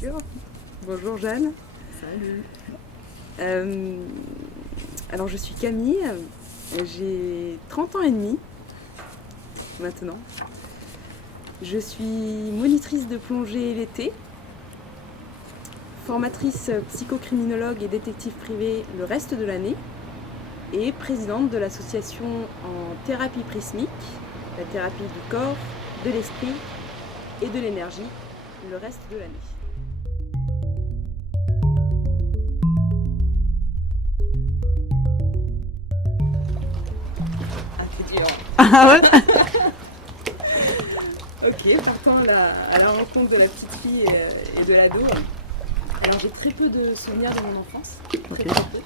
sûr. Bonjour Jeanne. Salut. Alors je suis Camille, j'ai 30 ans et demi maintenant. Je suis monitrice de plongée l'été, formatrice psychocriminologue et détective privé le reste de l'année et présidente de l'association en thérapie prismique, la thérapie du corps, de l'esprit et de l'énergie le reste de l'année. Ah, c'est dur. Ah ouais. Ok, partant à la rencontre de la petite fille et de l'ado. Alors j'ai très peu de souvenirs de mon enfance. Très peu.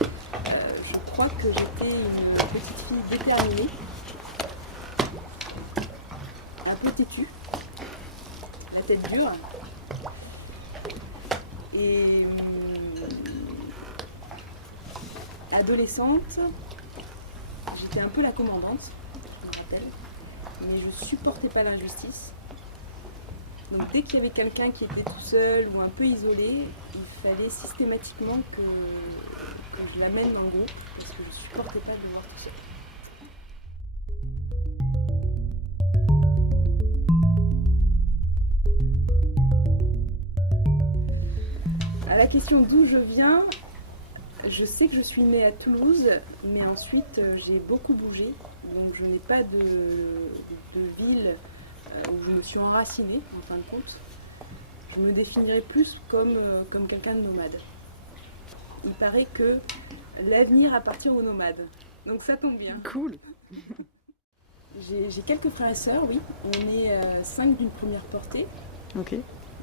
Je crois que j'étais une petite fille déterminée, un peu têtue, la tête dure. Et adolescente, j'étais un peu la commandante, je me rappelle, mais je supportais pas l'injustice. Donc dès qu'il y avait quelqu'un qui était tout seul ou un peu isolé, il fallait systématiquement que je l'amène dans le groupe parce que je supportais pas de le voir tout seul. À la question d'où je viens, je sais que je suis née à Toulouse, mais ensuite j'ai beaucoup bougé, donc je n'ai pas de ville où je me suis enracinée en fin de compte. Je me définirais plus comme quelqu'un de nomade. Il paraît que l'avenir appartient aux nomades, donc ça tombe bien. Cool. J'ai quelques frères et sœurs, oui. On est 5 d'une première portée. Ok.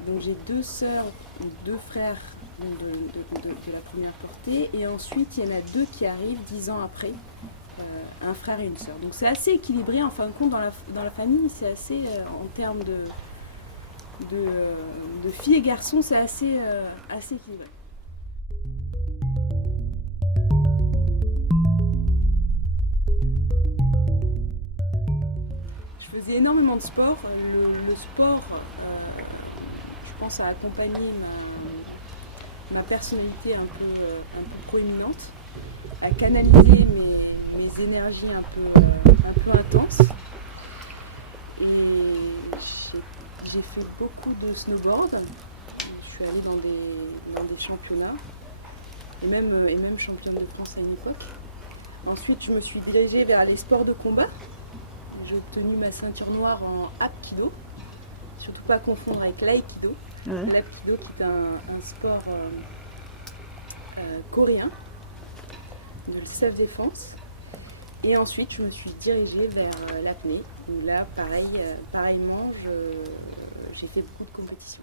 Donc j'ai 2 sœurs, 2 frères de la première portée. Et ensuite, il y en a 2 qui arrivent 10 ans après, un frère et une sœur. Donc c'est assez équilibré en fin de compte dans la famille. C'est assez, en termes de filles et garçons, c'est assez équilibré. Je faisais énormément de sport. Le sport, je pense, a accompagné ma personnalité un peu proéminente, a canalisé mes énergies un peu intenses. Et j'ai fait beaucoup de snowboard. Je suis allée dans des championnats et même championne de France à une époque. Ensuite, je me suis dirigée vers les sports de combat. J'ai obtenu ma ceinture noire en Hapkido, surtout pas confondre avec l'Aïkido. Ouais. L'Hapkido qui est un sport coréen de self-défense. Et ensuite, je me suis dirigée vers l'apnée. Et là, pareillement, j'ai fait beaucoup de compétitions.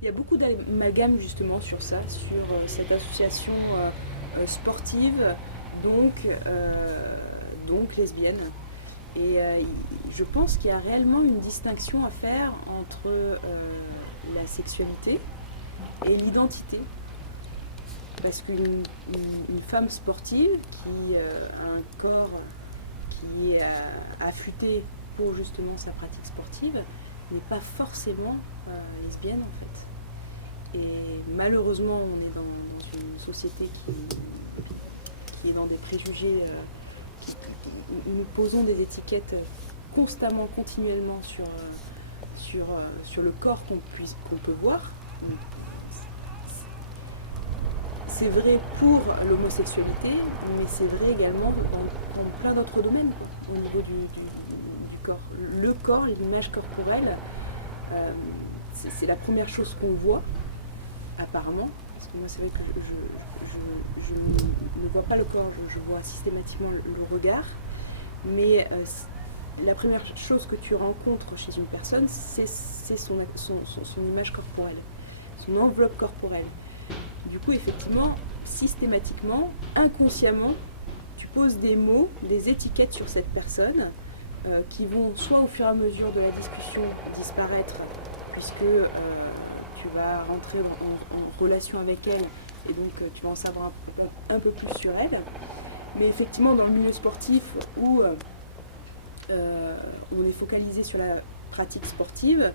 Il y a beaucoup d'amalgame justement sur ça, sur cette association sportive, donc lesbienne. Et je pense qu'il y a réellement une distinction à faire entre la sexualité et l'identité. Parce qu'une femme sportive qui a un corps qui est affûté pour justement sa pratique sportive n'est pas forcément lesbienne en fait. Et malheureusement, on est dans une société qui est dans des préjugés, où nous posons des étiquettes constamment, continuellement sur le corps qu'on peut voir. C'est vrai pour l'homosexualité, mais c'est vrai également dans plein d'autres domaines au niveau du corps. Le corps, l'image corporelle, c'est la première chose qu'on voit, apparemment, parce que moi c'est vrai que je ne vois pas le corps, je vois systématiquement le regard, mais la première chose que tu rencontres chez une personne, c'est son image corporelle, son enveloppe corporelle. Du coup, effectivement, systématiquement, inconsciemment, tu poses des mots, des étiquettes sur cette personne qui vont soit au fur et à mesure de la discussion disparaître, puisque tu vas rentrer en relation avec elle et donc tu vas en savoir un peu plus sur elle. Mais effectivement, dans le milieu sportif où on est focalisé sur la pratique sportive,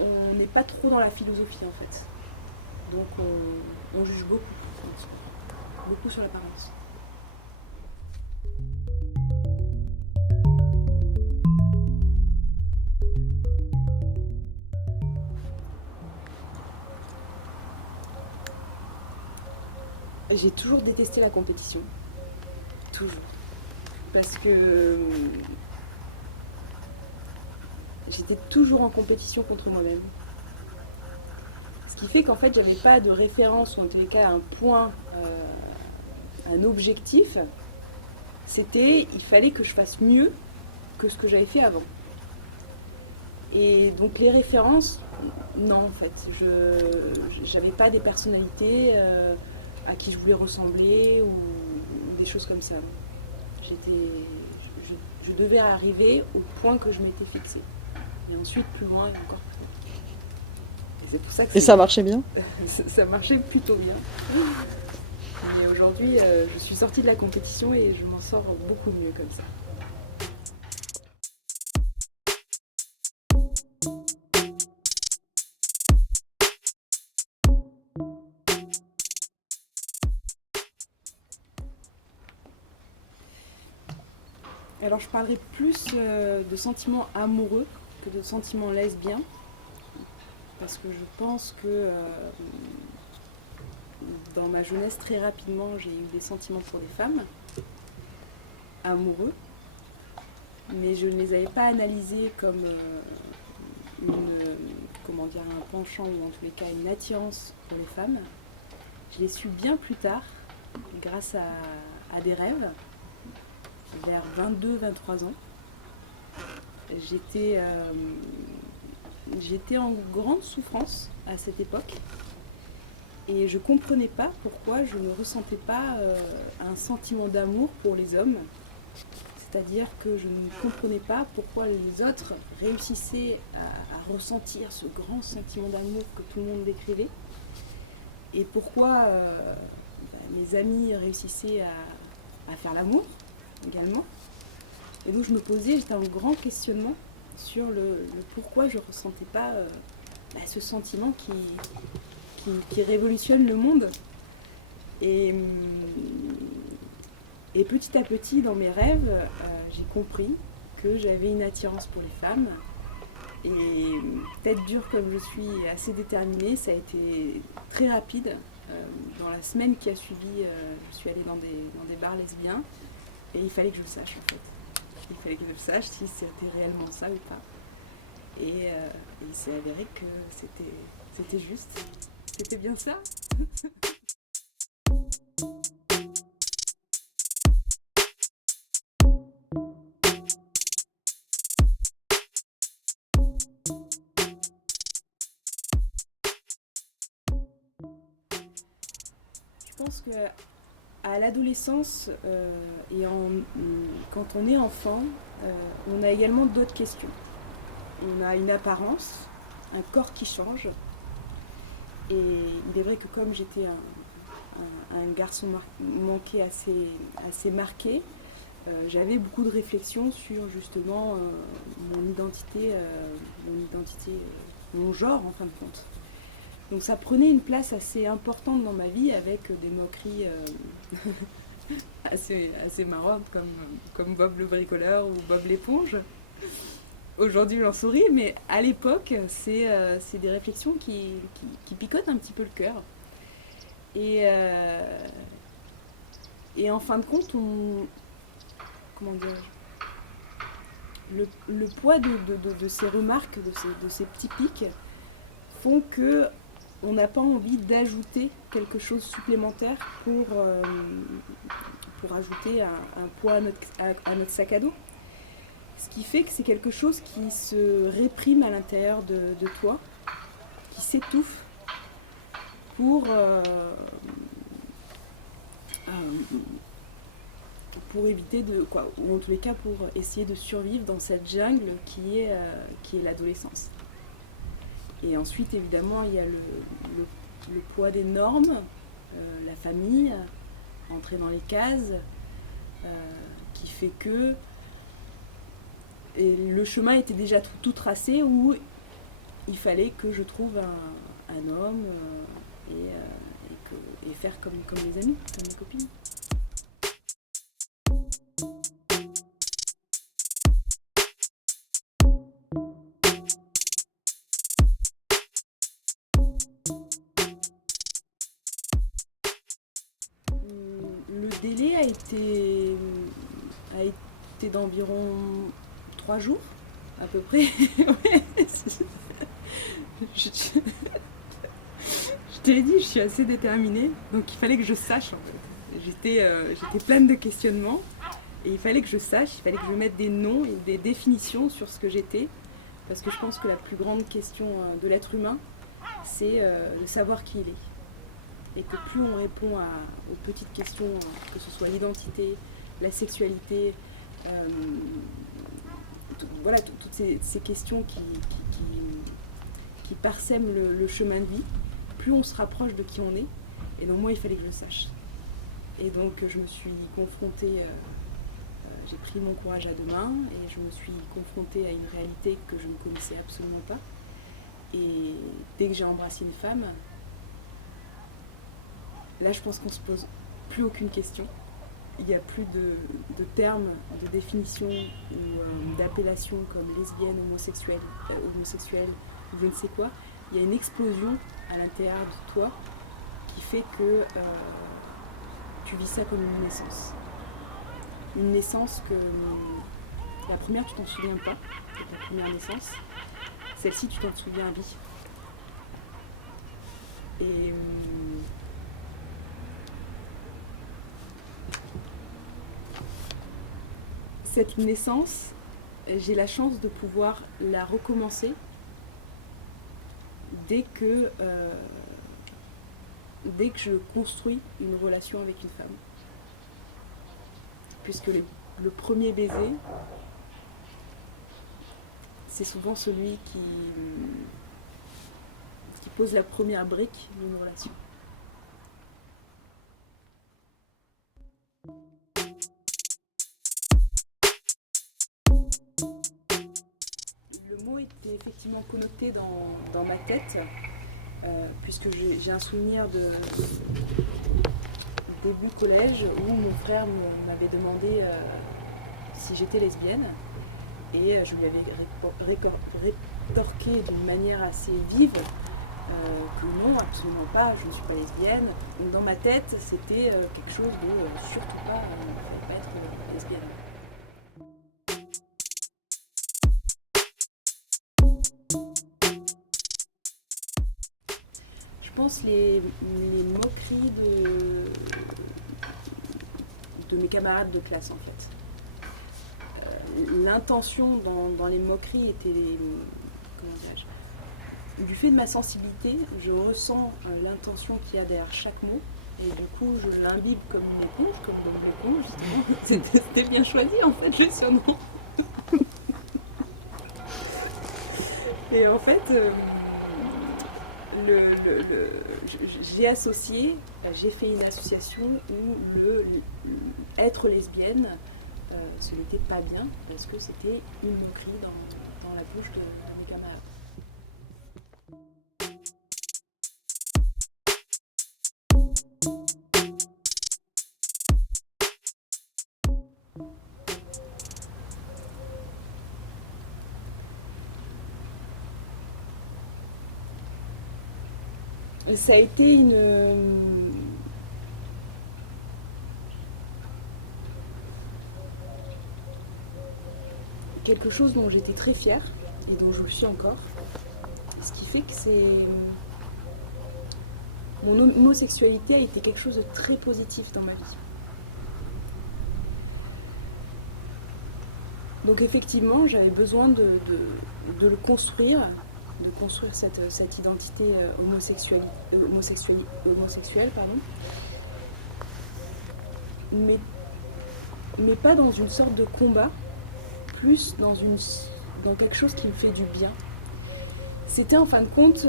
on n'est pas trop dans la philosophie en fait. Donc on juge beaucoup sur l'apparence. J'ai toujours détesté la compétition. Toujours. Parce que j'étais toujours en compétition contre moi-même. Ce qui fait qu'en fait, j'avais pas de référence, ou en tous les cas un point, un objectif. C'était, il fallait que je fasse mieux que ce que j'avais fait avant. Et donc les références, non en fait. J'avais pas des personnalités à qui je voulais ressembler ou des choses comme ça. Je devais arriver au point que je m'étais fixé. Et ensuite, plus loin et encore plus loin. Et c'est pour ça que Et ça marchait bien? Ça marchait plutôt bien. Et aujourd'hui, je suis sortie de la compétition et je m'en sors beaucoup mieux comme ça. Alors je parlerai plus de sentiments amoureux que de sentiments lesbiens, parce que je pense que dans ma jeunesse, très rapidement, j'ai eu des sentiments pour des femmes, amoureux, mais je ne les avais pas analysés comme un penchant ou en tous les cas une attirance pour les femmes. Je l'ai su bien plus tard, grâce à des rêves. Vers 22-23 ans, j'étais en grande souffrance à cette époque et je ne comprenais pas pourquoi je ne ressentais pas un sentiment d'amour pour les hommes. C'est-à-dire que je ne comprenais pas pourquoi les autres réussissaient à ressentir ce grand sentiment d'amour que tout le monde décrivait et pourquoi mes amis réussissaient à faire l'amour également. Et donc je me posais, j'étais en grand questionnement sur le pourquoi je ne ressentais pas ce sentiment qui révolutionne le monde. Et petit à petit, dans mes rêves, j'ai compris que j'avais une attirance pour les femmes. Et tête dure comme je suis, assez déterminée, ça a été très rapide. Dans la semaine qui a suivi, je suis allée dans des bars lesbiens. Et il fallait que je le sache en fait. Il fallait que je le sache si c'était réellement ça ou pas. Et il s'est avéré que c'était juste. C'était bien ça. Je pense que à l'adolescence quand on est enfant, on a également d'autres questions. On a une apparence, un corps qui change. Et il est vrai que comme j'étais un garçon manqué assez marqué, j'avais beaucoup de réflexions sur justement mon identité, mon genre en fin de compte. Donc ça prenait une place assez importante dans ma vie avec des moqueries assez marrantes comme Bob le bricoleur ou Bob l'éponge. Aujourd'hui j'en souris, mais à l'époque c'est des réflexions qui picotent un petit peu le cœur. Et en fin de compte, le poids de ces remarques, de ces petits pics, font que on n'a pas envie d'ajouter quelque chose supplémentaire pour ajouter un poids à notre sac à dos. Ce qui fait que c'est quelque chose qui se réprime à l'intérieur de toi, qui s'étouffe pour éviter ou en tous les cas pour essayer de survivre dans cette jungle qui est l'adolescence. Et ensuite, évidemment, il y a le poids des normes, la famille, entrer dans les cases, qui fait que et le chemin était déjà tout tracé où il fallait que je trouve un homme et faire comme les amis, comme mes copines. Le délai a été d'environ 3 jours, à peu près. je te l'ai dit, je suis assez déterminée, donc il fallait que je sache en fait. J'étais pleine de questionnements, et il fallait que je sache, il fallait que je mette des noms et des définitions sur ce que j'étais, parce que je pense que la plus grande question de l'être humain, c'est de savoir qui il est. Et que plus on répond aux petites questions, que ce soit l'identité, la sexualité, toutes ces questions qui parsèment le chemin de vie, plus on se rapproche de qui on est. Et donc moi, il fallait que je le sache. Et donc je me suis confrontée, j'ai pris mon courage à deux mains et je me suis confrontée à une réalité que je ne connaissais absolument pas. Et dès que j'ai embrassé une femme, là, je pense qu'on se pose plus aucune question. Il n'y a plus de termes, de définition ou d'appellation comme lesbienne, homosexuelle ou je ne sais quoi. Il y a une explosion à l'intérieur de toi qui fait que tu vis ça comme une naissance. Une naissance que la première, tu t'en souviens pas, c'est ta première naissance. Celle-ci, tu t'en souviens à vie. Et cette naissance, j'ai la chance de pouvoir la recommencer dès que je construis une relation avec une femme. Puisque le premier baiser, c'est souvent celui qui pose la première brique d'une relation. Le mot était effectivement connoté dans ma tête, puisque j'ai un souvenir de début collège où mon frère m'avait demandé si j'étais lesbienne, et je lui avais rétorqué d'une manière assez vive que non, absolument pas, je ne suis pas lesbienne. Donc dans ma tête, c'était quelque chose de surtout pas, il ne fallait pas être lesbienne. Je pense les moqueries de mes camarades de classe en fait. L'intention dans les moqueries était du fait de ma sensibilité, je ressens l'intention qu'il y a derrière chaque mot, et du coup je l'imbibe comme une éponge, justement. C'était bien choisi en fait le surnom. Et en fait, j'ai fait une association où être lesbienne, ce n'était pas bien, parce que c'était une moquerie dans la bouche de mes camarades. Ça a été quelque chose dont j'étais très fière et dont je le suis encore. Ce qui fait que mon homosexualité a été quelque chose de très positif dans ma vie. Donc effectivement, j'avais besoin de le construire, de construire cette identité homosexuelle, mais pas dans une sorte de combat, plus dans quelque chose qui me fait du bien. C'était en fin de compte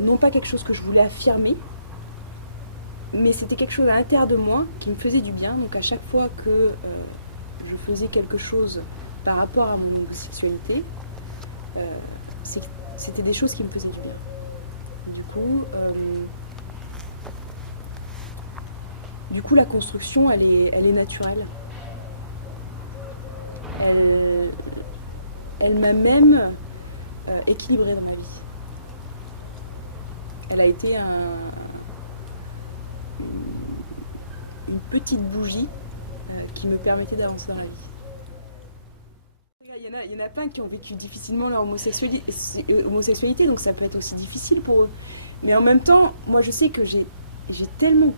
non pas quelque chose que je voulais affirmer, Mais c'était quelque chose à l'intérieur de moi qui me faisait du bien. Donc à chaque fois que je faisais quelque chose par rapport à mon homosexualité, c'était des choses qui me faisaient du bien. Du coup, la construction, elle est naturelle. Elle m'a même équilibrée dans ma vie. Elle a été une petite bougie qui me permettait d'avancer dans la vie. Il y en a plein qui ont vécu difficilement leur homosexualité, donc ça peut être aussi difficile pour eux. Mais en même temps, moi je sais que j'ai tellement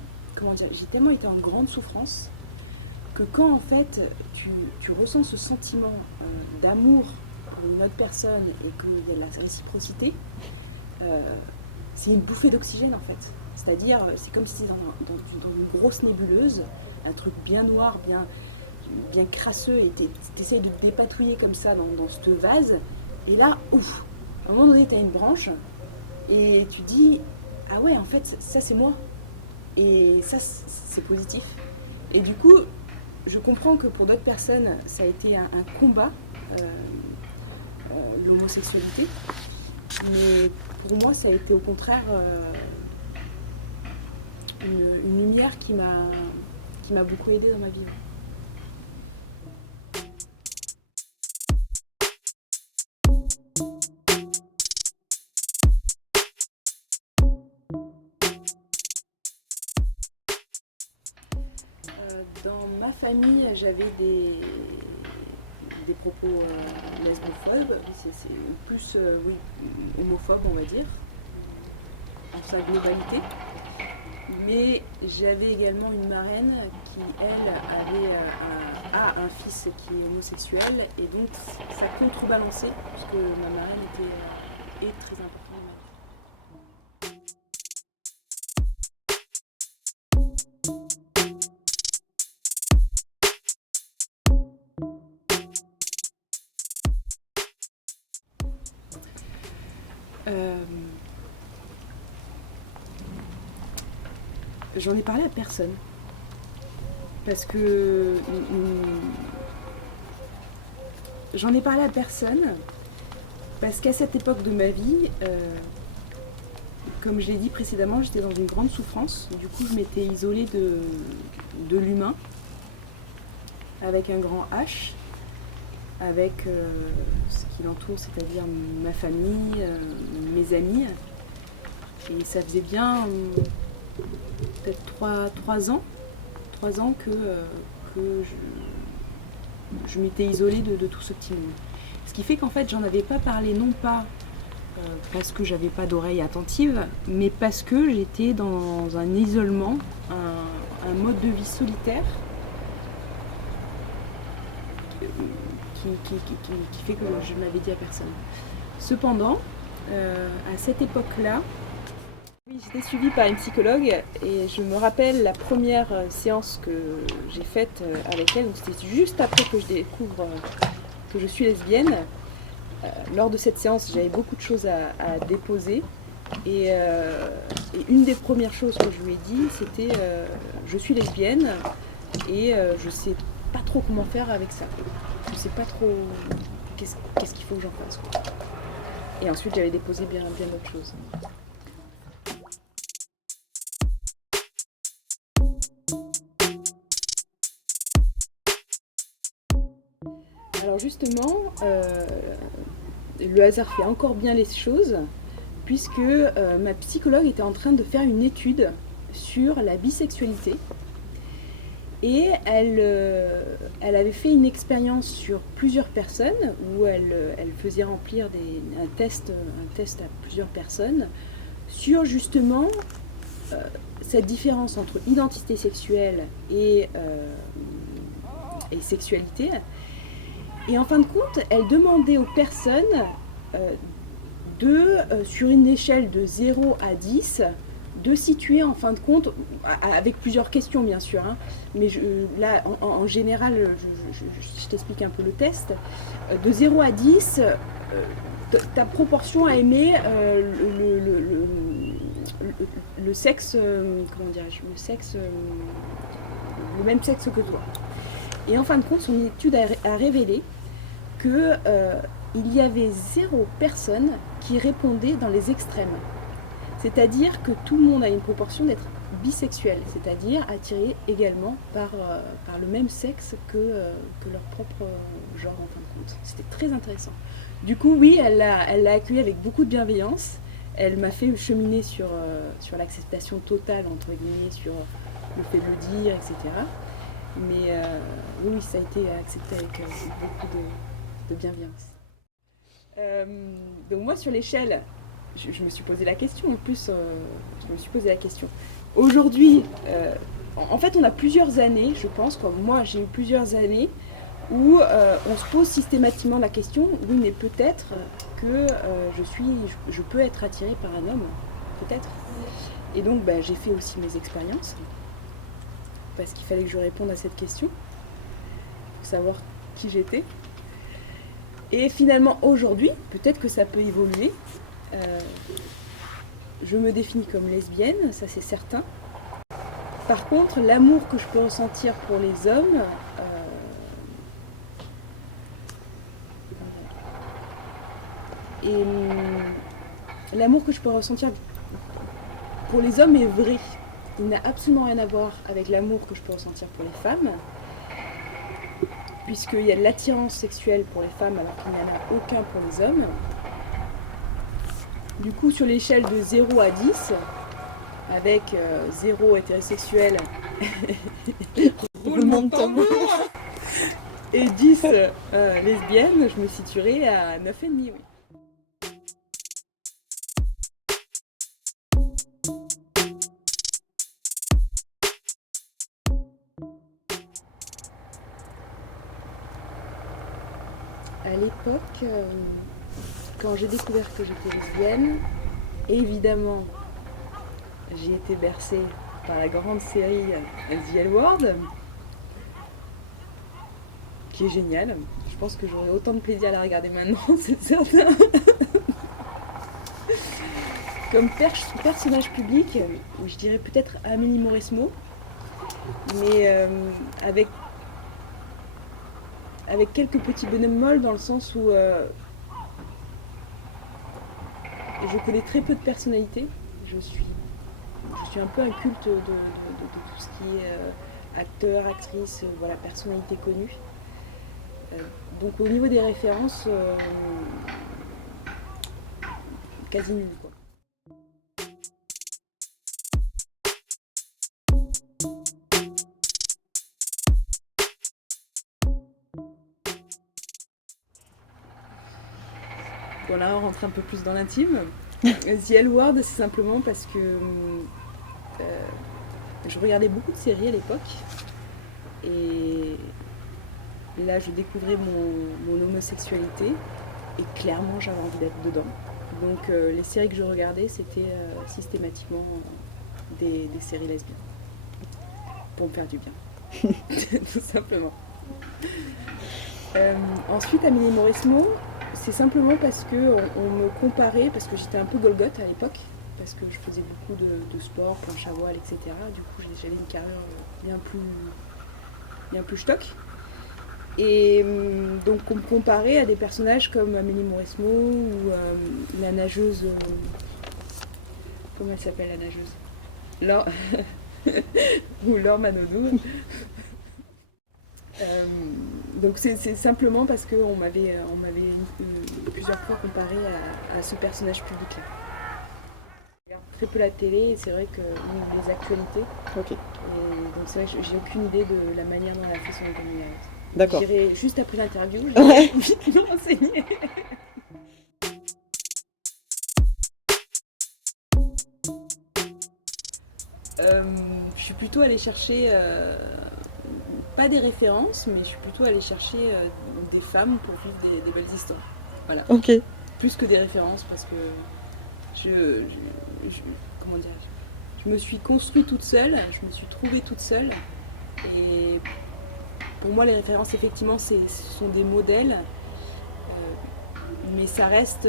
été en grande souffrance que quand en fait tu ressens ce sentiment d'amour pour une autre personne et qu'il y a de la réciprocité, c'est une bouffée d'oxygène en fait. C'est-à-dire, c'est comme si c'était dans une grosse nébuleuse, un truc bien noir, bien crasseux, et t'essayes de te dépatouiller comme ça dans ce vase, et là, ouf, à un moment donné, t'as une branche, et tu dis, ah ouais, en fait, ça c'est moi, et ça c'est positif. Et du coup, je comprends que pour d'autres personnes, ça a été un combat, l'homosexualité, mais pour moi, ça a été au contraire une lumière qui m'a beaucoup aidée dans ma vie. Dans ma famille, j'avais des propos lesbophobes, c'est plus homophobes, on va dire, en sa globalité. Mais j'avais également une marraine qui, elle, a un fils qui est homosexuel, et donc ça contrebalançait, puisque ma marraine est très importante dans ma vie. J'en ai parlé à personne. Parce que j'en ai parlé à personne parce qu'à cette époque de ma vie, comme je l'ai dit précédemment, j'étais dans une grande souffrance. Du coup, je m'étais isolée de l'humain avec un grand H, avec ce qui l'entoure, c'est-à-dire ma famille, mes amis. Et ça faisait bien peut-être 3 ans que je m'étais isolée de tout ce petit monde. Ce qui fait qu'en fait, j'en avais pas parlé, non pas parce que j'avais pas d'oreille attentive, mais parce que j'étais dans un isolement, un mode de vie solitaire qui fait que je ne l'avais dit à personne. Cependant, à cette époque-là, oui, j'étais suivie par une psychologue et je me rappelle la première séance que j'ai faite avec elle, donc c'était juste après que je découvre que je suis lesbienne. Lors de cette séance, j'avais beaucoup de choses à déposer et une des premières choses que je lui ai dit, c'était je suis lesbienne et je sais pas trop comment faire avec ça. Je sais pas trop qu'est-ce qu'il faut que j'en fasse, quoi. Et ensuite, j'avais déposé bien d'autres choses. Alors justement, le hasard fait encore bien les choses, puisque ma psychologue était en train de faire une étude sur la bisexualité. Et elle avait fait une expérience sur plusieurs personnes, où elle faisait remplir un test à plusieurs personnes, sur justement cette différence entre identité sexuelle et sexualité. Et en fin de compte, elle demandait aux personnes sur une échelle de 0 à 10, de situer en fin de compte, avec plusieurs questions bien sûr, hein, mais là en général, je t'explique un peu le test, de 0 à 10, ta proportion à aimer le sexe, comment dirais-je, le même sexe que toi. Et en fin de compte, son étude a révélé que il y avait 0 personne qui répondait dans les extrêmes. C'est-à-dire que tout le monde a une proportion d'être bisexuel, c'est-à-dire attiré également par le même sexe que leur propre genre en fin de compte. C'était très intéressant. Du coup, oui, elle l'a accueilli avec beaucoup de bienveillance. Elle m'a fait cheminer sur l'acceptation totale, entre guillemets, sur le fait de le dire, etc. Mais oui, ça a été accepté avec beaucoup de bienveillance. Donc moi, sur l'échelle, je me suis posé la question. En plus, je me suis posé la question. Aujourd'hui, en fait, on a plusieurs années, je pense, comme moi, j'ai eu plusieurs années où on se pose systématiquement la question, oui, mais peut-être que je peux être attirée par un homme, peut-être. Et donc, j'ai fait aussi mes expériences, parce qu'il fallait que je réponde à cette question, pour savoir qui j'étais. Et finalement, aujourd'hui, peut-être que ça peut évoluer. Je me définis comme lesbienne, ça c'est certain. Par contre, l'amour que je peux ressentir pour les hommes, l'amour que je peux ressentir pour les hommes est vrai. Il n'a absolument rien à voir avec l'amour que je peux ressentir pour les femmes, puisqu'il y a de l'attirance sexuelle pour les femmes alors qu'il n'y en a aucun pour les hommes. Du coup, sur l'échelle de 0 à 10, avec 0 hétérosexuel roulement de tambour et 10 lesbiennes, je me situerai à 9,5, oui. À l'époque, quand j'ai découvert que j'étais lesbienne, évidemment, j'ai été bercée par la grande série The L Word, qui est géniale. Je pense que j'aurai autant de plaisir à la regarder maintenant, c'est certain. Comme personnage public, je dirais peut-être Amélie Mauresmo, mais avec quelques petits bonhommes molles dans le sens où je connais très peu de personnalités. Je suis un peu un culte de tout ce qui est acteur, actrice, voilà, personnalité connue. Donc au niveau des références, quasi nul, quoi. Bon, là on rentre un peu plus dans l'intime. The L Word, c'est simplement parce que je regardais beaucoup de séries à l'époque et là je découvrais mon homosexualité et clairement j'avais envie d'être dedans. Donc les séries que je regardais, c'était systématiquement des séries lesbiennes pour me faire du bien, tout simplement. Ensuite, Amélie Mauresmo, c'est simplement parce qu'on me comparait, parce que j'étais un peu golgote à l'époque, parce que je faisais beaucoup de sport, planche à voile, etc. Du coup, j'avais une carrière bien plus stock. Et donc, on me comparait à des personnages comme Amélie Mauresmo ou la nageuse. Comment elle s'appelle, la nageuse Laure. Ou Laure Manodou. Donc c'est simplement parce qu'on m'avait plusieurs fois comparé à ce personnage public-là. Je regarde très peu la télé et c'est vrai que les actualités. Ok. Et donc c'est vrai que j'ai aucune idée de la manière dont la fait son économie. D'accord. J'irai juste après l'interview, je vais vite me renseigner. Je suis plutôt allée chercher pas des références, mais je suis plutôt allée chercher des femmes pour vivre des belles histoires. Voilà. Ok. Plus que des références parce que comment dire, je me suis construite toute seule, je me suis trouvée toute seule et pour moi les références effectivement ce sont des modèles mais ça reste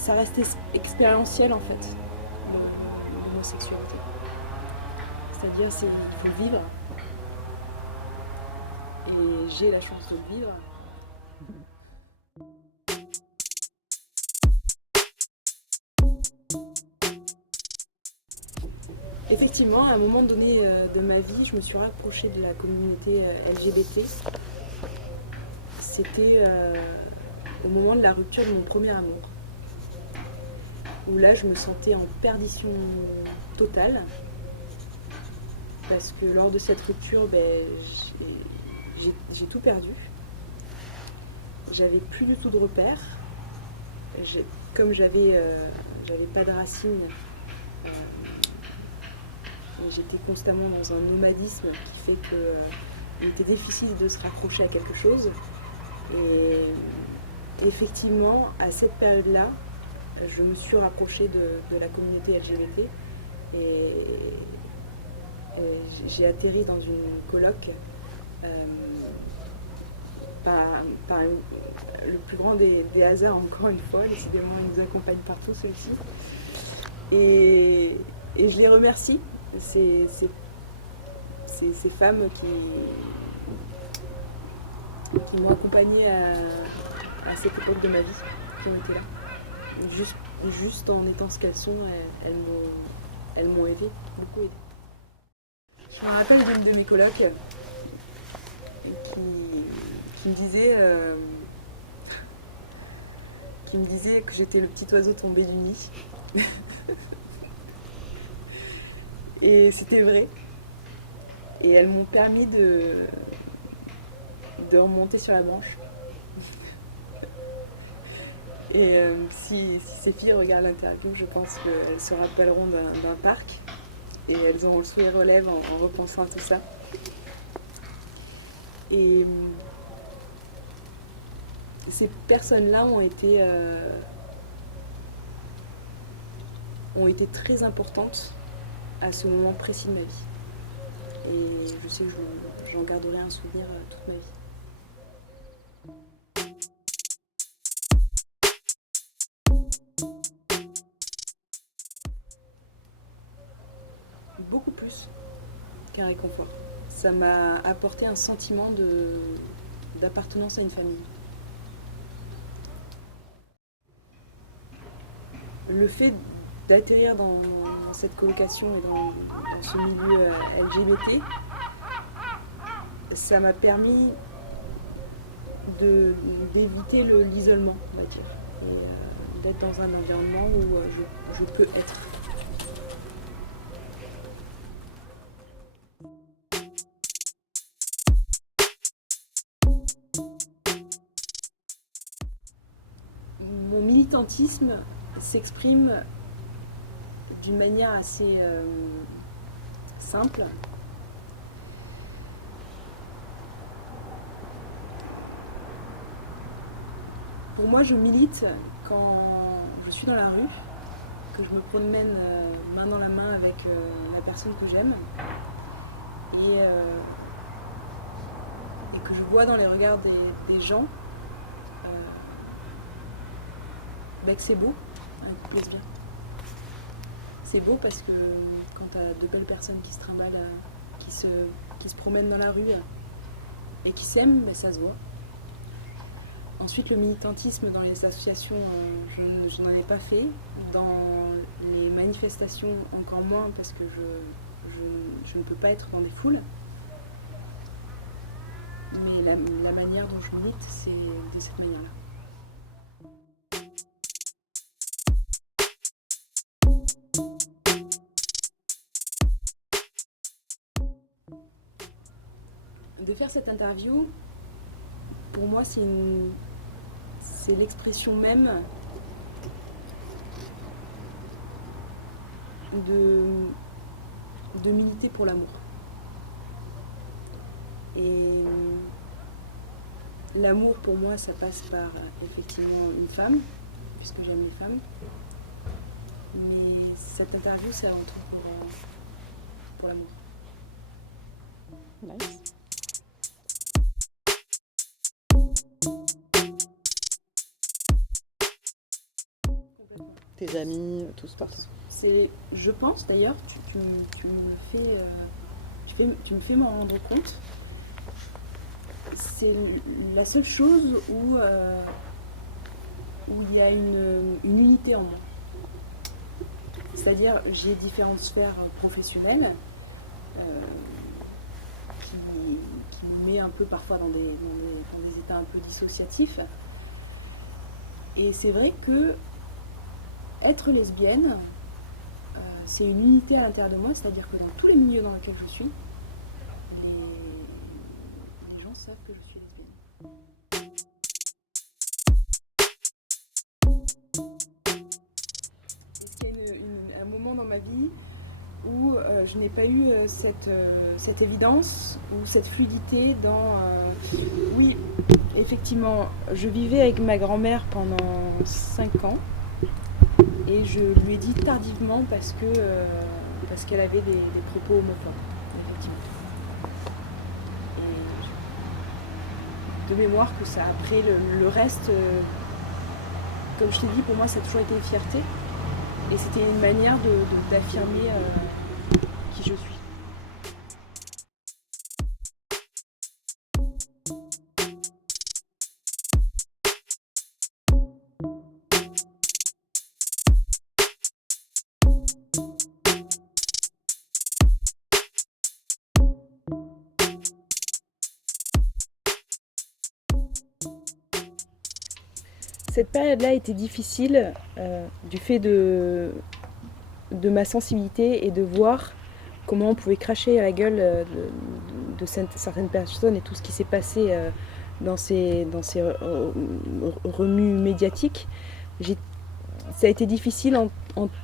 ça reste expérientiel en fait, l'homosexualité. C'est-à-dire il faut vivre, et j'ai la chance de le vivre. Effectivement, à un moment donné de ma vie, je me suis rapprochée de la communauté LGBT. C'était au moment de la rupture de mon premier amour, où là je me sentais en perdition totale, parce que lors de cette rupture, j'ai tout perdu. J'avais plus du tout de repères. Comme j'avais pas de racines, j'étais constamment dans un nomadisme qui fait qu'il était difficile de se raccrocher à quelque chose. Et effectivement, à cette période-là, je me suis rapprochée de la communauté LGBT et j'ai atterri dans une coloc par le plus grand des hasards, encore une fois. Décidément, il nous accompagne partout, celui-ci. Et je les remercie, ces femmes qui m'ont accompagnée à cette époque de ma vie, qui ont été là. Juste en étant ce qu'elles sont, elles m'ont aidée, beaucoup aidée. Je me rappelle d'une de mes colocs qui me disait que j'étais le petit oiseau tombé du nid. Et c'était vrai. Et elles m'ont permis de remonter sur la branche. Et si ces filles regardent l'interview, je pense qu'elles se rappelleront d'un parc. Et elles auront le sourire aux lèvres en repensant à tout ça. Et ces personnes-là ont été très importantes à ce moment précis de ma vie. Et je sais que j'en garderai un souvenir toute ma vie. Beaucoup plus qu'un réconfort. Ça m'a apporté un sentiment d'appartenance à une famille. Le fait d'atterrir dans cette colocation et dans ce milieu LGBT, ça m'a permis d'éviter l'isolement, on va dire, et d'être dans un environnement où je peux être. Mon militantisme s'exprime d'une manière assez simple. Pour moi, je milite quand je suis dans la rue, que je me promène main dans la main avec la personne que j'aime et que je vois dans les regards des gens que c'est beau, un couple lesbien. C'est beau parce que quand tu as de belles personnes qui se trimballent, qui se promènent dans la rue et qui s'aiment, ça se voit. Ensuite, le militantisme dans les associations, je n'en ai pas fait. Dans les manifestations, encore moins, parce que je ne peux pas être dans des foules. Mais la manière dont je milite, c'est de cette manière-là. De faire cette interview, pour moi, c'est l'expression même de militer pour l'amour. Et l'amour, pour moi, ça passe par effectivement une femme, puisque j'aime les femmes. Mais cette interview, c'est avant tout pour l'amour. Nice. tes amis, tous partout. Je pense d'ailleurs, tu me le fais, tu me fais m'en rendre compte. C'est la seule chose où il y a une unité en moi. C'est-à-dire, j'ai différentes sphères professionnelles qui me met un peu parfois dans des états un peu dissociatifs. Et c'est vrai que être lesbienne, c'est une unité à l'intérieur de moi, c'est-à-dire que dans tous les milieux dans lesquels je suis, les gens savent que je suis lesbienne. Est-ce qu'il y a un moment dans ma vie où je n'ai pas eu cette évidence ou cette fluidité dans... Oui, effectivement, je vivais avec ma grand-mère pendant 5 ans et je lui ai dit tardivement parce qu'elle avait des propos homophobes, effectivement. Et de mémoire que ça a pris le reste, comme je t'ai dit, pour moi ça a toujours été une fierté. Et c'était une manière d'affirmer qui je suis. Cette période-là était difficile du fait de ma sensibilité et de voir comment on pouvait cracher à la gueule de certaines personnes et tout ce qui s'est passé dans ces remues médiatiques. Ça a été difficile en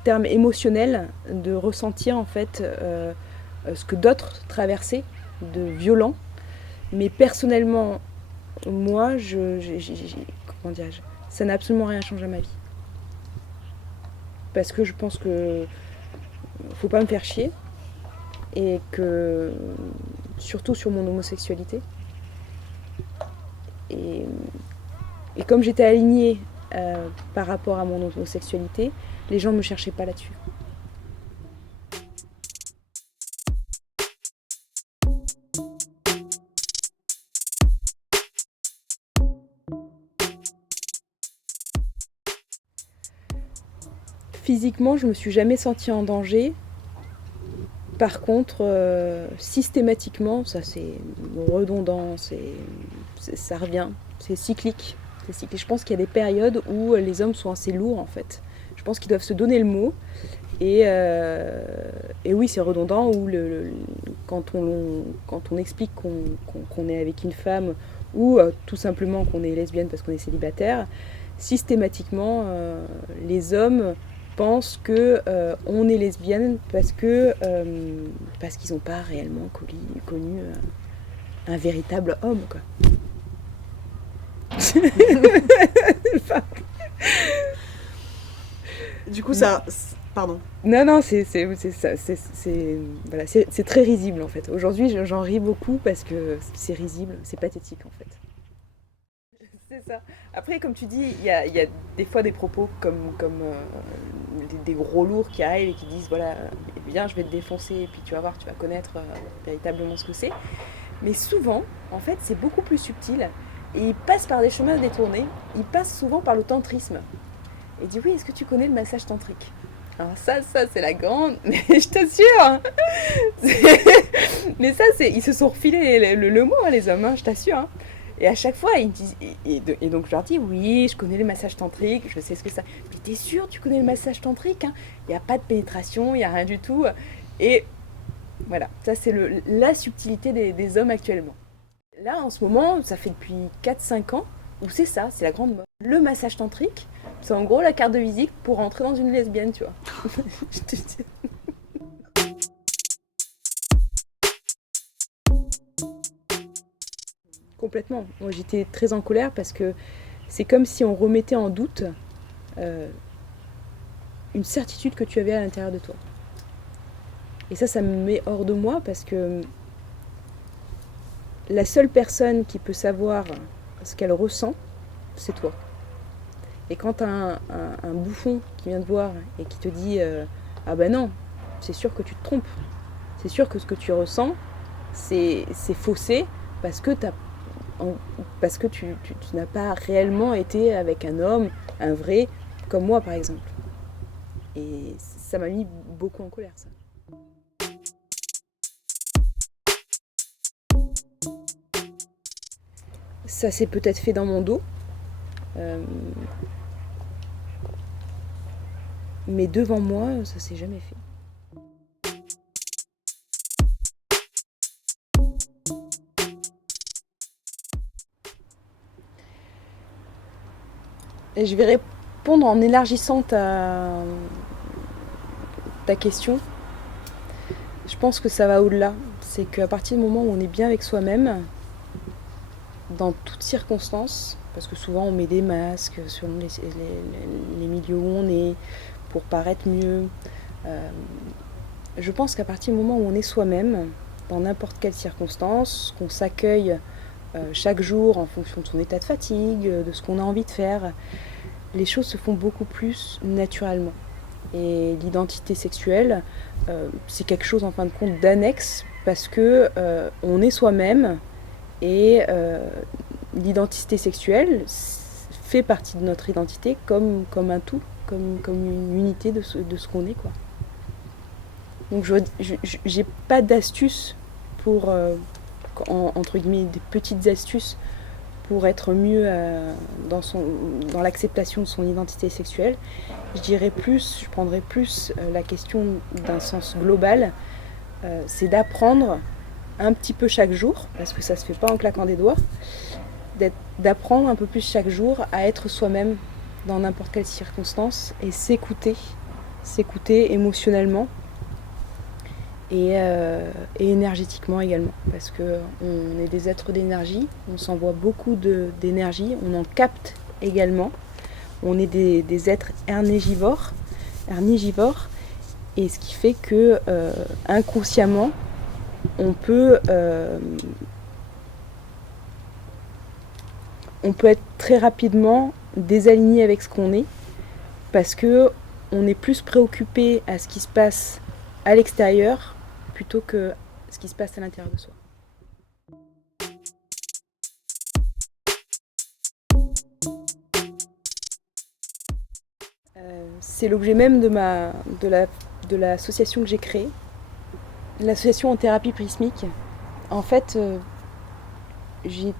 termes émotionnels de ressentir en fait ce que d'autres traversaient de violent. Mais personnellement, moi, comment dirais-je, ça n'a absolument rien changé à ma vie. Parce que je pense que faut pas me faire chier et que surtout sur mon homosexualité et comme j'étais alignée par rapport à mon homosexualité, les gens ne me cherchaient pas là-dessus. Physiquement, je me suis jamais sentie en danger. Par contre, systématiquement, ça c'est redondant, ça revient, c'est cyclique. Je pense qu'il y a des périodes où les hommes sont assez lourds en fait. Je pense qu'ils doivent se donner le mot. Et oui, c'est redondant, où quand on explique qu'on est avec une femme ou tout simplement qu'on est lesbienne parce qu'on est célibataire, systématiquement, les hommes pensent qu'on est lesbienne parce qu'ils n'ont pas réellement connu un véritable homme, quoi. Du coup, ça... Pardon. Non, c'est très risible en fait. Aujourd'hui, j'en ris beaucoup parce que c'est risible, c'est pathétique en fait. C'est ça. Après, comme tu dis, il y a des fois des propos comme des gros lourds qui arrivent et qui disent voilà, viens, je vais te défoncer et puis tu vas voir, tu vas connaître véritablement ce que c'est. Mais souvent, en fait, c'est beaucoup plus subtil et ils passent par des chemins détournés. Ils passent souvent par le tantrisme. Et ils disent oui, est-ce que tu connais le massage tantrique ? Alors ça c'est la grande, mais je t'assure hein. Mais ça, ils se sont refilés le mot, hein, les hommes, hein, je t'assure. Hein. Et à chaque fois, ils me disent, et donc je leur dis, oui, je connais le massage tantrique, je sais ce que ça... Mais t'es sûr, tu connais le massage tantrique hein. Il n'y a pas de pénétration, il n'y a rien du tout. Et voilà, ça c'est la subtilité des hommes actuellement. Là, en ce moment, ça fait depuis 4-5 ans, où c'est ça, c'est la grande mode. Le massage tantrique, c'est en gros la carte de visite pour rentrer dans une lesbienne, tu vois. Je te dis. Complètement. Moi, j'étais très en colère parce que c'est comme si on remettait en doute une certitude que tu avais à l'intérieur de toi. Et ça me met hors de moi parce que la seule personne qui peut savoir ce qu'elle ressent, c'est toi. Et quand tu as un bouffon qui vient te voir et qui te dit ah ben non, c'est sûr que tu te trompes. C'est sûr que ce que tu ressens, c'est faussé parce que, tu n'as pas réellement été avec un homme, un vrai, comme moi par exemple. Et ça m'a mis beaucoup en colère, ça. Ça s'est peut-être fait dans mon dos. Mais devant moi, ça s'est jamais fait. Et je vais répondre en élargissant ta question. Je pense que ça va au-delà. C'est qu'à partir du moment où on est bien avec soi-même, dans toutes circonstances, parce que souvent on met des masques selon les milieux où on est, pour paraître mieux. Je pense qu'à partir du moment où on est soi-même, dans n'importe quelle circonstance, qu'on s'accueille chaque jour en fonction de son état de fatigue, de ce qu'on a envie de faire, les choses se font beaucoup plus naturellement. Et l'identité sexuelle, c'est quelque chose en fin de compte d'annexe, parce que on est soi-même, et l'identité sexuelle fait partie de notre identité comme un tout, comme une unité de ce qu'on est, quoi. Donc j'ai pas d'astuces pour, entre guillemets, des petites astuces pour être mieux dans l'acceptation de son identité sexuelle. Je prendrais plus la question d'un sens global, c'est d'apprendre un petit peu chaque jour, parce que ça se fait pas en claquant des doigts, d'apprendre un peu plus chaque jour à être soi-même dans n'importe quelle circonstance et s'écouter émotionnellement et énergétiquement également, parce qu'on est des êtres d'énergie, on s'envoie beaucoup d'énergie, on en capte également, on est des êtres ernigivores, et ce qui fait que inconsciemment on peut être très rapidement désaligné avec ce qu'on est, parce que on est plus préoccupé à ce qui se passe à l'extérieur plutôt que ce qui se passe à l'intérieur de soi. C'est l'objet même de l'association que j'ai créée, l'association en thérapie prismique. En fait, je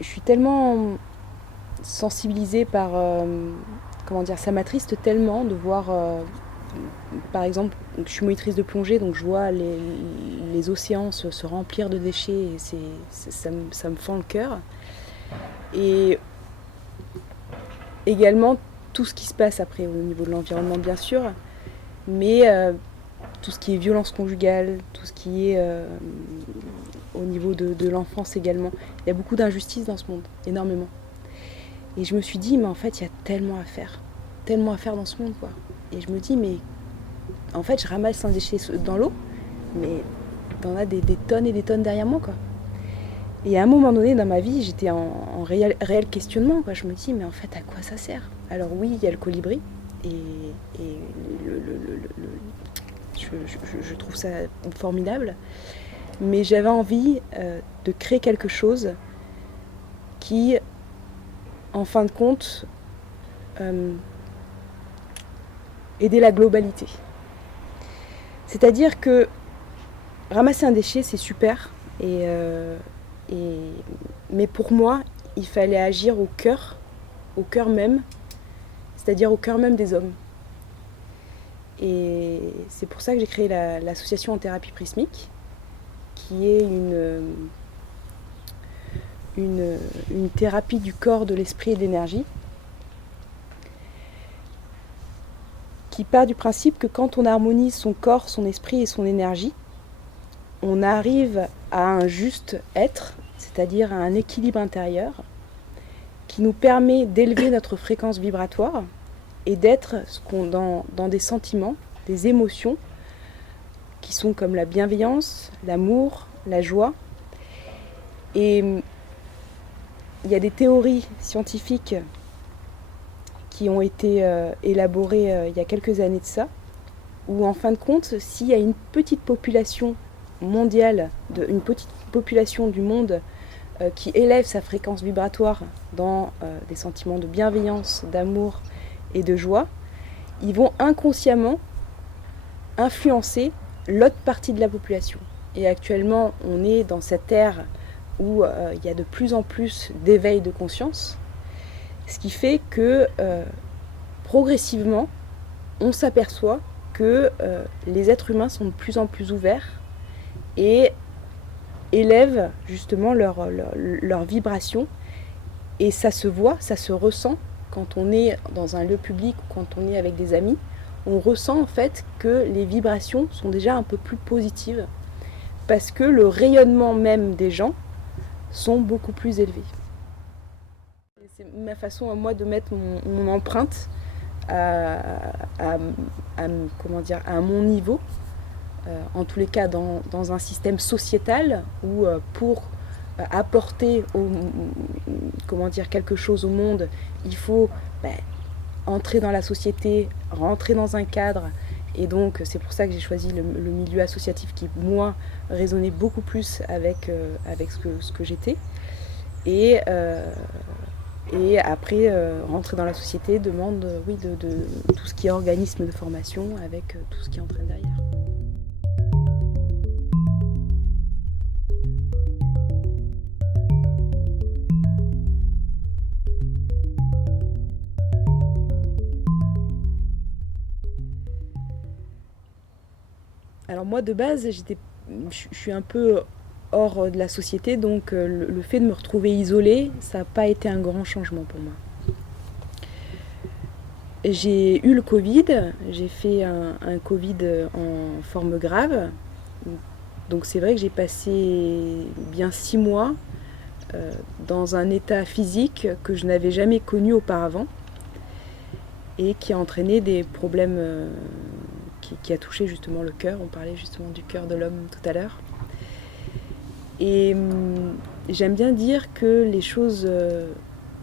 suis tellement sensibilisée par, ça m'attriste tellement de voir, par exemple, je suis monitrice de plongée, donc je vois les océans se remplir de déchets, et ça me fend le cœur. Et également tout ce qui se passe après au niveau de l'environnement, bien sûr, mais tout ce qui est violence conjugale, tout ce qui est au niveau de l'enfance également. Il y a beaucoup d'injustices dans ce monde, énormément. Et je me suis dit, mais en fait, il y a tellement à faire dans ce monde, quoi. Et je me dis, mais en fait, je ramasse un déchet dans l'eau, mais t'en as des tonnes et des tonnes derrière moi, quoi. Et à un moment donné dans ma vie, j'étais en réel questionnement, quoi. Je me dis, mais en fait, à quoi ça sert? Alors oui, il y a le colibri, et je trouve ça formidable, mais j'avais envie de créer quelque chose qui, en fin de compte, aidait la globalité. C'est-à-dire que ramasser un déchet, c'est super, mais pour moi, il fallait agir au cœur même, c'est-à-dire au cœur même des hommes. Et c'est pour ça que j'ai créé l'association en thérapie prismique, qui est une thérapie du corps, de l'esprit et de l'énergie, qui part du principe que quand on harmonise son corps, son esprit et son énergie, on arrive à un juste être, c'est-à-dire à un équilibre intérieur, qui nous permet d'élever notre fréquence vibratoire et d'être dans des sentiments, des émotions, qui sont comme la bienveillance, l'amour, la joie. Et il y a des théories scientifiques qui ont été élaborées il y a quelques années de ça, où en fin de compte, s'il y a une petite population mondiale, une petite population du monde qui élève sa fréquence vibratoire dans des sentiments de bienveillance, d'amour et de joie, ils vont inconsciemment influencer l'autre partie de la population. Et actuellement, on est dans cette ère où il y a de plus en plus d'éveil de conscience, ce qui fait que progressivement, on s'aperçoit que les êtres humains sont de plus en plus ouverts et élèvent justement leur vibration. Et ça se voit, ça se ressent quand on est dans un lieu public ou quand on est avec des amis. On ressent en fait que les vibrations sont déjà un peu plus positives parce que le rayonnement même des gens sont beaucoup plus élevés. C'est ma façon à moi de mettre mon empreinte à mon niveau, en tous les cas dans un système sociétal où pour apporter quelque chose au monde, il faut entrer dans la société, rentrer dans un cadre. Et donc c'est pour ça que j'ai choisi le milieu associatif qui, moi, résonnait beaucoup plus avec ce que j'étais. Et après, rentrer dans la société demande de tout ce qui est organisme de formation avec tout ce qui entraîne derrière. Alors moi de base, je suis un peu hors de la société, donc le fait de me retrouver isolée, ça n'a pas été un grand changement pour moi. J'ai eu le Covid, j'ai fait un Covid en forme grave, donc c'est vrai que j'ai passé bien 6 mois dans un état physique que je n'avais jamais connu auparavant et qui a entraîné des problèmes qui a touché justement le cœur. On parlait justement du cœur de l'homme tout à l'heure. Et j'aime bien dire que les choses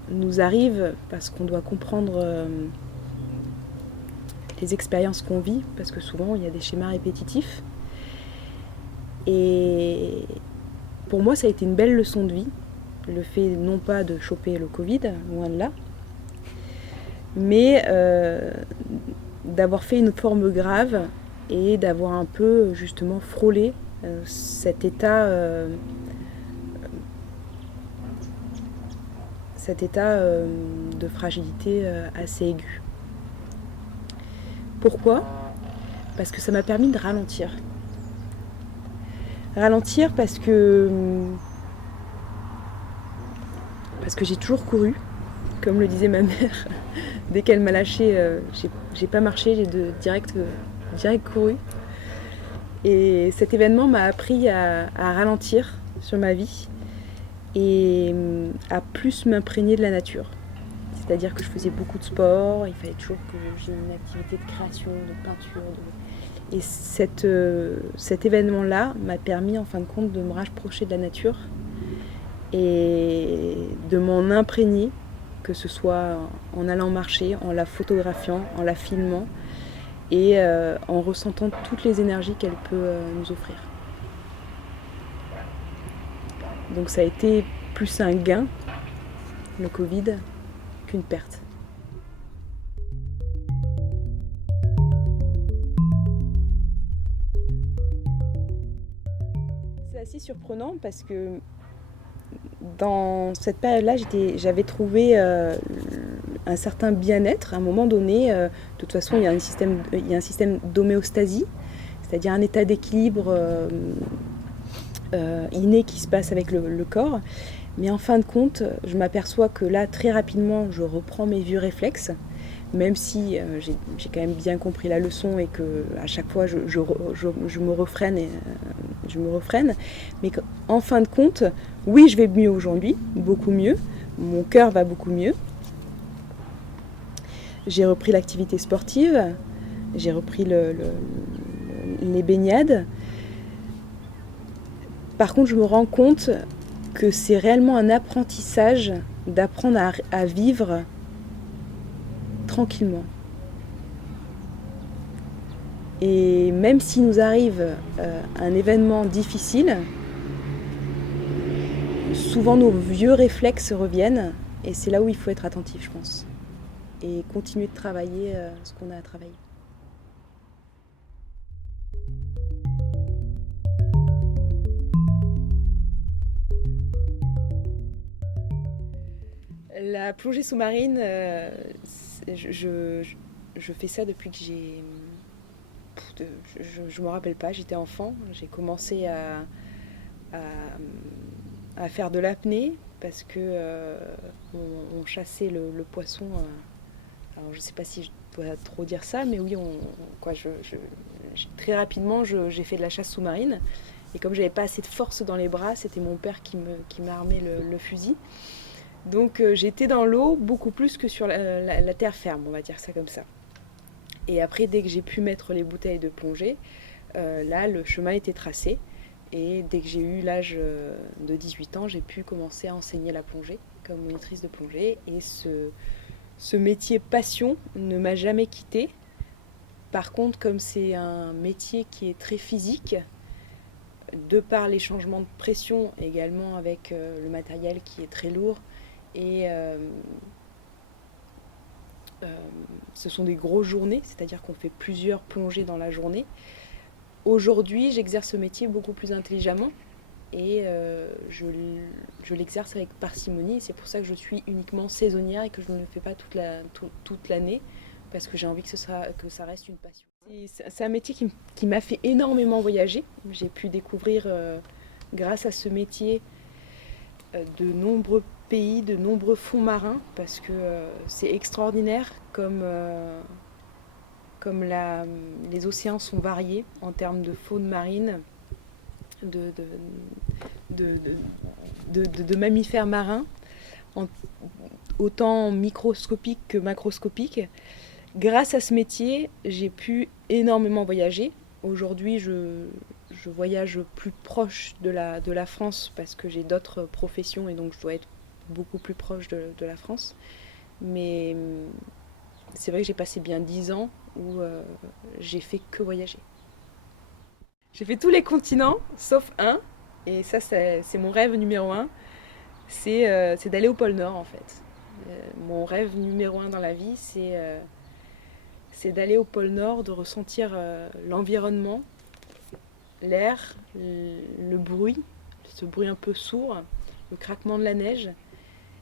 nous arrivent parce qu'on doit comprendre les expériences qu'on vit, parce que souvent il y a des schémas répétitifs. Et pour moi ça a été une belle leçon de vie, le fait non pas de choper le Covid, loin de là, mais d'avoir fait une forme grave et d'avoir un peu justement frôlé cet état de fragilité assez aiguë. Pourquoi ? Parce que ça m'a permis de ralentir. Ralentir parce que j'ai toujours couru, comme le disait ma mère. Dès qu'elle m'a lâché, j'ai pas marché, j'ai direct couru. Et cet événement m'a appris à ralentir sur ma vie et à plus m'imprégner de la nature. C'est-à-dire que je faisais beaucoup de sport, il fallait toujours que j'ai une activité de création, de peinture. Et cet événement-là m'a permis en fin de compte de me rapprocher de la nature et de m'en imprégner, que ce soit en allant marcher, en la photographiant, en la filmant et en ressentant toutes les énergies qu'elle peut nous offrir. Donc ça a été plus un gain, le Covid, qu'une perte. C'est assez surprenant parce que dans cette période-là, j'avais trouvé un certain bien-être. À un moment donné, de toute façon, il y a un système d'homéostasie, c'est-à-dire un état d'équilibre inné qui se passe avec le corps. Mais en fin de compte, je m'aperçois que là, très rapidement, je reprends mes vieux réflexes, même si j'ai quand même bien compris la leçon et que à chaque fois, je me refrène. Mais en fin de compte, oui, je vais mieux aujourd'hui, beaucoup mieux. Mon cœur va beaucoup mieux. J'ai repris l'activité sportive, j'ai repris les baignades. Par contre, je me rends compte que c'est réellement un apprentissage d'apprendre à vivre tranquillement. Et même s'il nous arrive un événement difficile, souvent nos vieux réflexes reviennent et c'est là où il faut être attentif, je pense. Et continuer de travailler ce qu'on a à travailler. La plongée sous-marine, je fais ça depuis que j'ai... Je me rappelle pas, j'étais enfant. J'ai commencé à faire de l'apnée parce que on chassait le poisson. Alors je sais pas si je dois trop dire ça, mais oui, très rapidement j'ai fait de la chasse sous-marine. Et comme j'avais pas assez de force dans les bras, c'était mon père qui m'a armé le fusil. Donc j'étais dans l'eau beaucoup plus que sur la terre ferme, on va dire ça comme ça. Et après, dès que j'ai pu mettre les bouteilles de plongée, là, le chemin était tracé. Et dès que j'ai eu l'âge de 18 ans, j'ai pu commencer à enseigner la plongée comme monitrice de plongée. Et ce métier passion ne m'a jamais quittée. Par contre, comme c'est un métier qui est très physique, de par les changements de pression, également avec le matériel qui est très lourd, et ce sont des grosses journées, c'est-à-dire qu'on fait plusieurs plongées dans la journée. Aujourd'hui, j'exerce ce métier beaucoup plus intelligemment et je l'exerce avec parcimonie. C'est pour ça que je suis uniquement saisonnière et que je ne le fais pas toute l'année, parce que j'ai envie que ça reste une passion. C'est un métier qui m'a fait énormément voyager. J'ai pu découvrir, grâce à ce métier, de nombreux pays, de nombreux fonds marins, parce que c'est extraordinaire comme les océans sont variés en termes de faune marine, de mammifères marins, autant microscopiques que macroscopiques. Grâce à ce métier, j'ai pu énormément voyager. Aujourd'hui, je voyage plus proche de la France parce que j'ai d'autres professions et donc je dois être beaucoup plus proche de la France. Mais c'est vrai que j'ai passé bien 10 ans où j'ai fait que voyager. J'ai fait tous les continents, sauf un, et ça c'est mon rêve numéro 1, c'est d'aller au pôle Nord en fait. Mon rêve numéro 1 dans la vie, c'est d'aller au pôle Nord, de ressentir l'environnement, l'air, le bruit, ce bruit un peu sourd, le craquement de la neige,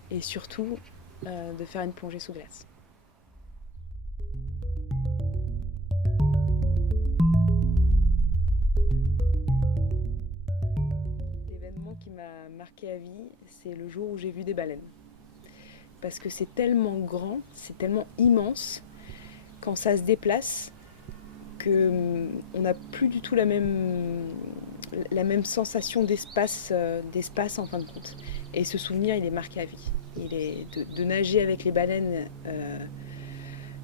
et surtout de faire une plongée sous glace. L'événement qui m'a marqué à vie, c'est le jour où j'ai vu des baleines. Parce que c'est tellement grand, c'est tellement immense, quand ça se déplace, qu'on n'a plus du tout la même sensation d'espace en fin de compte. Et ce souvenir, il est marqué à vie. Il est de nager avec les baleines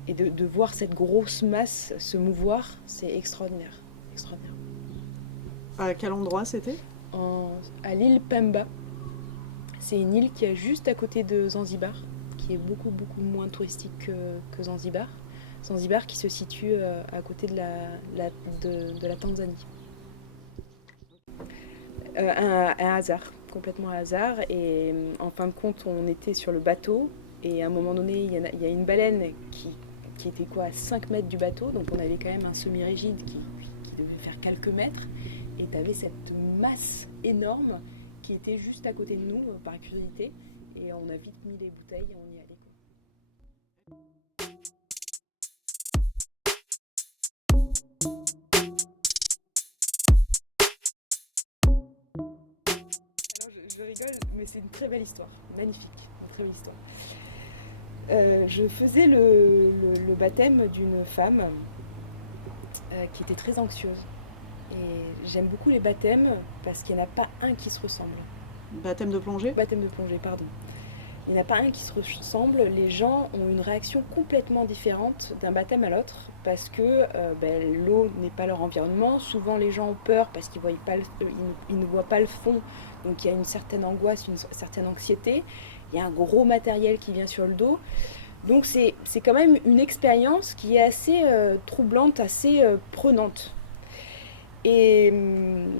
et de voir cette grosse masse se mouvoir, c'est extraordinaire. Extraordinaire. À quel endroit c'était ? À l'île Pemba. C'est une île qui est juste à côté de Zanzibar, qui est beaucoup moins touristique que Zanzibar. Zanzibar qui se situe à côté de la Tanzanie. Un hasard, complètement un hasard. Et en fin de compte, on était sur le bateau et à un moment donné, il y a une baleine qui était à 5 mètres du bateau. Donc on avait quand même un semi-rigide qui devait faire quelques mètres. Et tu avais cette masse énorme qui était juste à côté de nous par curiosité. Et on a vite mis les bouteilles et on y allait. Je rigole, mais c'est une très belle histoire, magnifique, une très belle histoire. Je faisais le baptême d'une femme qui était très anxieuse. Et j'aime beaucoup les baptêmes parce qu'il n'y en a pas un qui se ressemble. Baptême de plongée ? Baptême de plongée, pardon. Il n'y en a pas un qui se ressemble. Les gens ont une réaction complètement différente d'un baptême à l'autre parce que l'eau n'est pas leur environnement. Souvent, les gens ont peur parce qu'ils ne voient pas le fond. Donc, il y a une certaine angoisse, une certaine anxiété. Il y a un gros matériel qui vient sur le dos. Donc c'est quand même une expérience qui est assez troublante, assez prenante. Et, hum,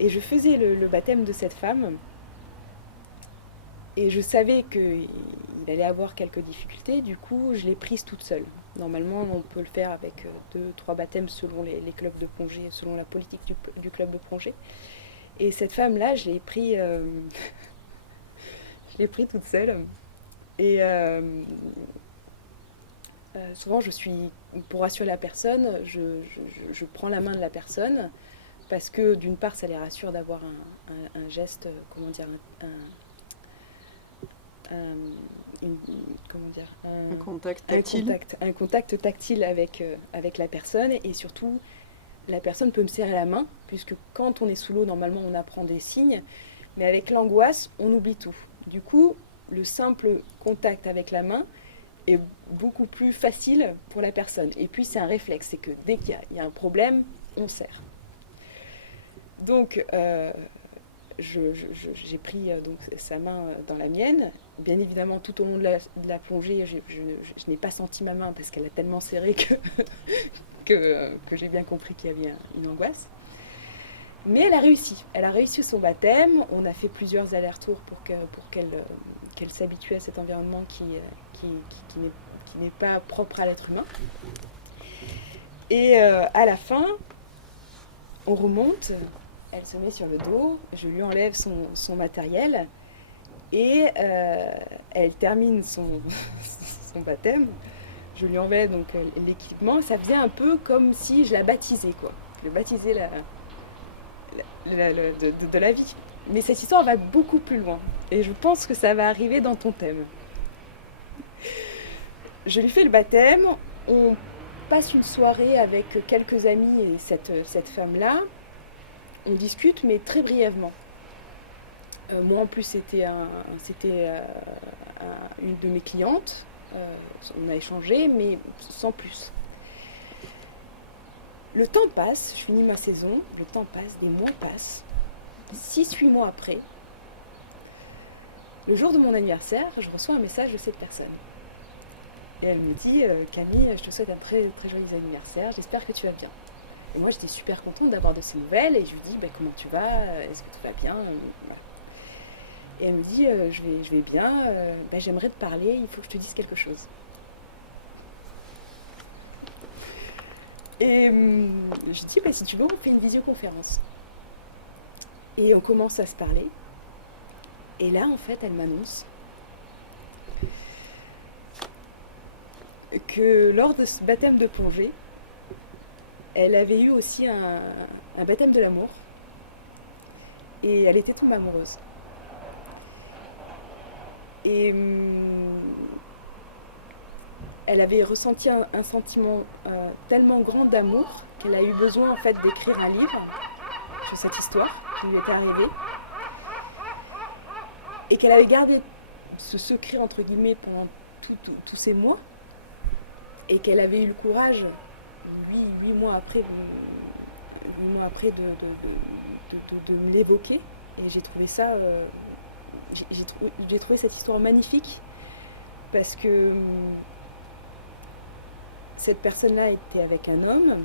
et je faisais le baptême de cette femme et je savais qu'il allait avoir quelques difficultés, du coup je l'ai prise toute seule. Normalement on peut le faire avec 2, 3 baptêmes selon les clubs de plongée, selon la politique du club de plongée. Et cette femme-là, je l'ai pris toute seule. Et souvent, pour rassurer la personne, je prends la main de la personne parce que d'une part, ça les rassure d'avoir un geste, comment dire, une- comment dire, Un contact tactile. un contact tactile avec la personne et surtout, la personne peut me serrer la main puisque quand on est sous l'eau, normalement, on apprend des signes, mais avec l'angoisse, on oublie tout. Du coup, le simple contact avec la main est beaucoup plus facile pour la personne. Et puis c'est un réflexe, c'est que dès qu'il y a un problème, on serre. Donc j'ai pris donc, sa main dans la mienne. Bien évidemment, tout au long de la plongée, je n'ai pas senti ma main parce qu'elle a tellement serré que j'ai bien compris qu'il y avait une angoisse. Mais elle a réussi. Elle a réussi son baptême. On a fait plusieurs allers-retours pour qu'elle s'habitue à cet environnement qui n'est pas propre à l'être humain. Et à la fin, on remonte. Elle se met sur le dos. Je lui enlève son matériel. Et elle termine son baptême. Je lui enlève donc l'équipement. Ça faisait un peu comme si je la baptisais, quoi. Je baptisais de la vie. Mais cette histoire va beaucoup plus loin. Et je pense que ça va arriver dans ton thème. Je lui fais le baptême. On passe une soirée avec quelques amis et cette femme-là. On discute, mais très brièvement. Moi, en plus, c'était une de mes clientes. On a échangé, mais sans plus. Le temps passe, je finis ma saison, le temps passe, des mois passent. 6-8 mois après, le jour de mon anniversaire, je reçois un message de cette personne. Et elle me dit Camille, je te souhaite un très, très joyeux anniversaire, j'espère que tu vas bien. Et moi j'étais super contente d'avoir de ces nouvelles et je lui dis comment tu vas, est-ce que tout va bien, voilà. Et elle me dit je vais bien, j'aimerais te parler, il faut que je te dise quelque chose. Et je dis si tu veux on fait une visioconférence. Et on commence à se parler. Et là, en fait, elle m'annonce que lors de ce baptême de plongée, elle avait eu aussi un baptême de l'amour. Et elle était tombée amoureuse. Et elle avait ressenti un sentiment tellement grand d'amour qu'elle a eu besoin en fait d'écrire un livre sur cette histoire qui lui était arrivée. Et qu'elle avait gardé ce secret entre guillemets pendant tous ces mois et qu'elle avait eu le courage 8 mois après de me l'évoquer et j'ai trouvé ça j'ai trouvé cette histoire magnifique parce que cette personne-là était avec un homme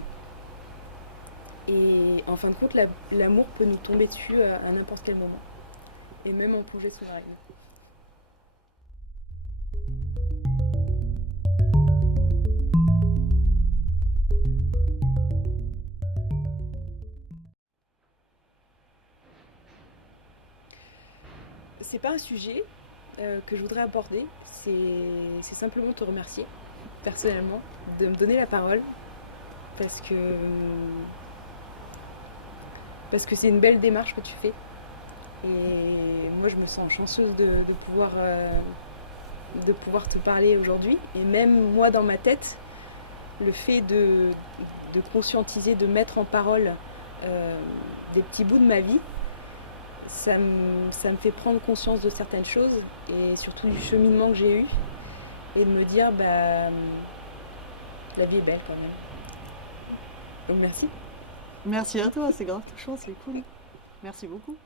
et en fin de compte l'amour peut nous tomber dessus à n'importe quel moment. Et même en plongée sous-marine. C'est pas un sujet que je voudrais aborder, c'est simplement te remercier personnellement de me donner la parole parce que c'est une belle démarche que tu fais. Et moi, je me sens chanceuse de pouvoir te parler aujourd'hui. Et même moi, dans ma tête, le fait de conscientiser, de mettre en parole des petits bouts de ma vie, ça me fait prendre conscience de certaines choses et surtout du cheminement que j'ai eu et de me dire, la vie est belle quand même. Donc merci. Merci à toi, c'est grave touchant, c'est cool. Merci beaucoup.